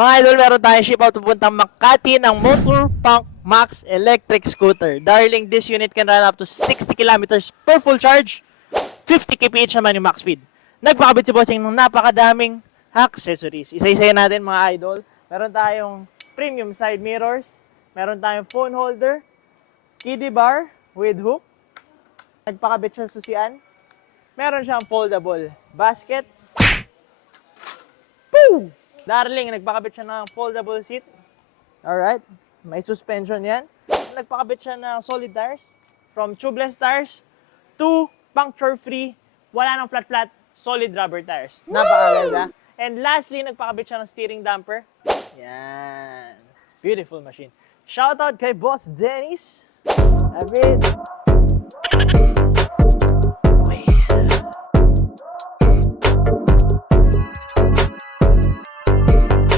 Mga idol, meron tayong ship out pupuntang Makati ng Motor Punk Max Electric Scooter. Darling, this unit can run up to 60 kilometers per full charge. 50 kph naman yung max speed. Nagpakabit si Bossing ng napakadaming accessories. Isa-isa natin mga idol. Meron tayong premium side mirrors. Meron tayong phone holder. Kiddie bar with hook. Nagpakabit siya sa susian. Meron siyang foldable basket. Boom! Darling, nagpakabit siya ng foldable seat. Alright. May suspension yan. Nagpakabit siya ng solid tires. From tubeless tires to puncture-free. Wala nang flat-flat. Solid rubber tires. Napakaganda. And lastly, nagpakabit siya ng steering damper. Yan. Beautiful machine. Shoutout kay Boss Dennis. David.